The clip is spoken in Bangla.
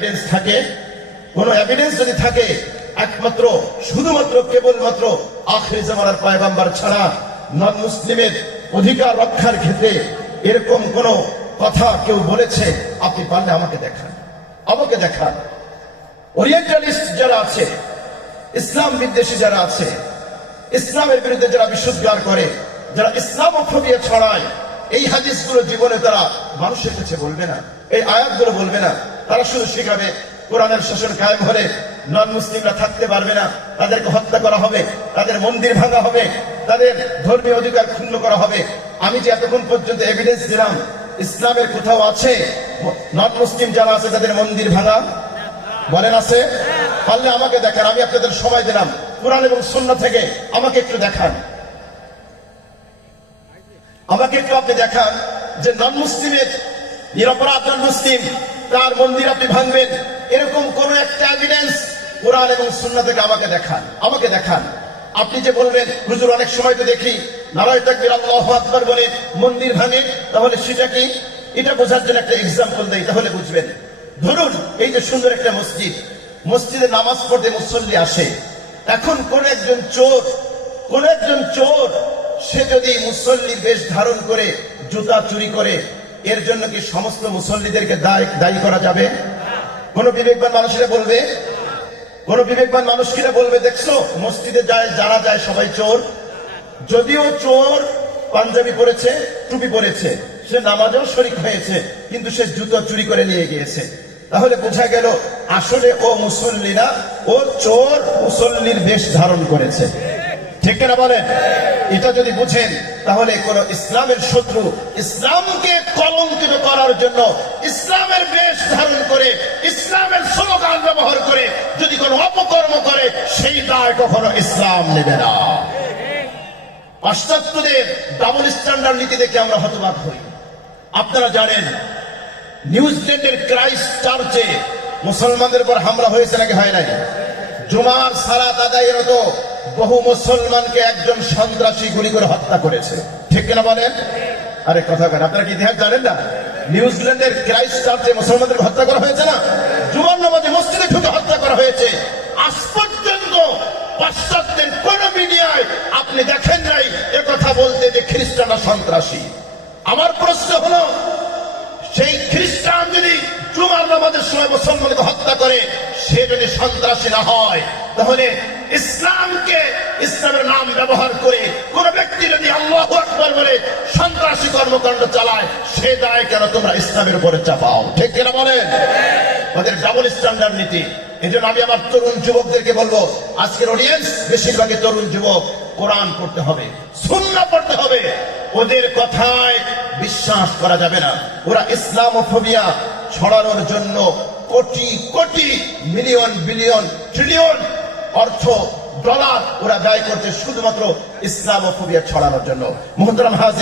এভিডেন্স থাকে, কোন এভিডেন্স যদি থাকে, একমাত্র শুধুমাত্র কেবলমাত্র আখির জামানার পয়গম্বর ছাড়া নন মুসলিমের অধিকার রক্ষার ক্ষেত্রে এরকম কোন কথা কেউ বলেছে, আপনি পারলে আমাকে দেখান, আমাকে দেখান। ওরিয়েন্টালিস্ট যারা আছে, ইসলাম বিদ্বেষী যারা আছে, ইসলামের বিরুদ্ধে যারা বিশুদ্ধার করে, যারা ইসলামোফোবিয়া ছড়ায়, এই হাদিসগুলো জীবনে তারা মানুষের কাছে বলবে না, এই আয়াতগুলো বলবে না। তারা শুধু শিখাবে কোরআনের শাসন কায়েম হলে নন মুসলিমরা থাকতে পারবে না, তাদেরকে হত্যা করা হবে, তাদের মন্দির ভাঙা হবে, তাদের ধর্মীয় অধিকার ক্ষুণ্ণ করা হবে। আমি যে এতক্ষণ পর্যন্ত এভিডেন্স দিলাম, ইসলামের কোথাও আছে নন মুসলিম যারা আছে তাদের মন্দির ভাঙা? বলেন আছে? পারলে আমাকে দেখান, আমি আপনাদের সময় দিলাম, কোরআন এবং সুন্নাহ থেকে আমাকে একটু দেখান, আমাকে একটু আপনি দেখান যে নন মুসলিমের নিরপরাধ নন মুসলিম তার মন্দির আপনি ভাঙবেন, এরকম কোন একটা এভিডেন্স কোরআন এবং সুন্নাহ থেকে আমাকে দেখান, আমাকে দেখান। আপনি যে বলবেন হুজুর অনেক সময় তো দেখি নারায়ে তাকবীর আল্লাহু আকবার বলে মন্দির ভাঙে, তাহলে সেটা কি? এটা বোঝার জন্য একটা এক্সাম্পল দেই, তাহলে বুঝবেন। ধরুন এই যে সুন্দর একটা মসজিদ, মসজিদে নামাজ পড়তে মুসল্লি আসে, এখন কোন একজন চোর সে যদি মুসল্লির বেশ ধারণ করে জুতা চুরি করে, এর জন্য কি সমস্ত মুসল্লিদেরকে দায়ী করা যাবে? কোন বিবেকবান মানুষেরা বলবে? কোন বিবেকবান মানুষ কিনা বলবে দেখছো মসজিদে যারা যায় সবাই চোর? যদিও চোর পাঞ্জাবি পরেছে, টুপি পরেছে, সে নামাজেও শরীক হয়েছে, কিন্তু সে জুতো চুরি করে নিয়ে গিয়েছে। তাহলে বোঝা গেল আসলে ও মুসল্লি না, ও চোর মুসল্লির বেশ ধারণ করেছে। ঠিক কিনা বলেন? এটা যদি বুঝেন তাহলে কোন ইসলামের শত্রু ইসলামকে কলঙ্কিত করার জন্য ইসলামের বেশ ধারণ করে ইসলামের স্লোগান ব্যবহার করে যদি কোন অপকর্ম করে, সেই দায় কখনো ইসলাম নেবে না। পাশ্চাত্যদের ডাবল স্ট্যান্ডার্ড নীতি দেখে আমরা হতবাক হই। আপনারা জানেন নিউজিল্যান্ডের ক্রাইস্ট চার্চে মুসলমানদের উপর হামলা হয়েছে নাকি হয় নাই? জুমার সালাত আদায়রত বহু মুসলমানকে একজন সন্ত্রাসী গুলি করে হত্যা করেছে। ঠিক কিনা বলেন? আরে কথা বলেন, আপনারা কি ইতিহাস জানেন না? নিউজিল্যান্ডের ক্রাইস্ট চার্চে মুসলমানদের হত্যা করা হয়েছে না? জুমার নামাজে মসজিদে ঢুকে হত্যা করা হয়েছে। আজ পর্যন্ত পাশ্চাত্যের কোন মিডিয়ায় আপনি দেখেন নাই একথা বলতে যে খ্রিস্টানরা সন্ত্রাসী। আমার প্রশ্ন হলো, সেই খ্রিস্টান যদি জুমার নামাজের সময় মুসলমানকে হত্যা করে, সে যদি সন্ত্রাসী না হয়, তাহলে ইসলামকে, ইসলামের নাম ব্যবহার করে কোন ব্যক্তি যদি আল্লাহু আকবার বলে সন্ত্রাসী কর্মকাণ্ড চালায়, সে দায় কেন তোমরা ইসলামের উপরে চাপাও? ঠিক কিনা বলেন? ওদের ডাবল স্ট্যান্ডার্ড নীতি। এই জন্য আমি আমার তরুণ যুবকদেরকে বলবো, আজকের অডিয়েন্স বেশিরভাগই তরুণ যুবক, কোরআন পড়তে হবে, সুন্নাহ পড়তে হবে। ওদের কথায় বিশ্বাস করা যাবে না। ওরা ইসলামোফোবিয়া ছড়ানোর জন্য crore crore million billion trillion অর্থ ডলার ওরা ব্যয় করছে শুধুমাত্র ইসলামোফোবিয়া ছড়ানোর জন্য। মুহতারাম হাজির।